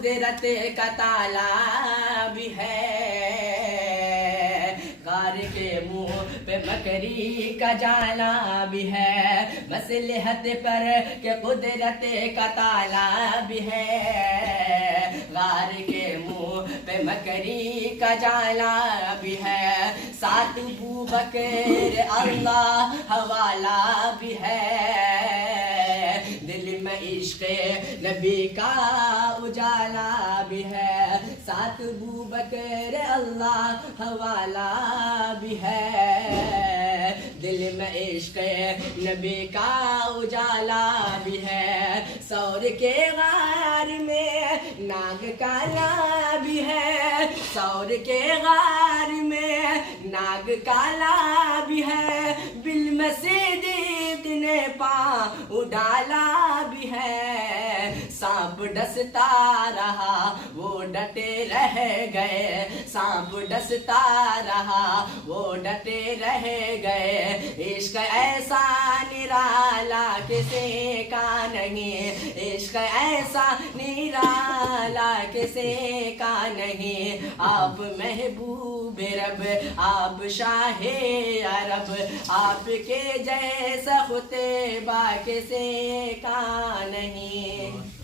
قدرت کا تالا بھی ہے، غار کے منہ پہ مکری کا جالا بھی ہے، مصلحت پر کہ قدرت کا تالا بھی ہے، غار کے منہ پہ مکری کا جالا بھی ہے، ساتھ ابوبکر اللہ حوالہ بھی ہے، دل میں عشق نبی کا اجالا بھی ہے، ساتھ ابوبکر اللہ حوالہ بھی ہے، دل میں عشق نبی کا اجالا بھی ہے، سور کے غار میں ناگ کالا بھی ہے، سور کے غار میں ناگ کالا بھی ہے، بالمسجد نے پاؤں ڈالا بھی ہے، سانپ ڈستا رہا وہ ڈٹے رہ گئے، سانپ ڈستا رہا وہ ڈٹے رہ گئے، عشق ایسا نرالا کسی کا نہیں، عشق ایسا نرالا کسی کا نہیں، آپ محبوب رب آپ شاہ عرب، آپ کے جیسا خطبہ کسی کا نہیں۔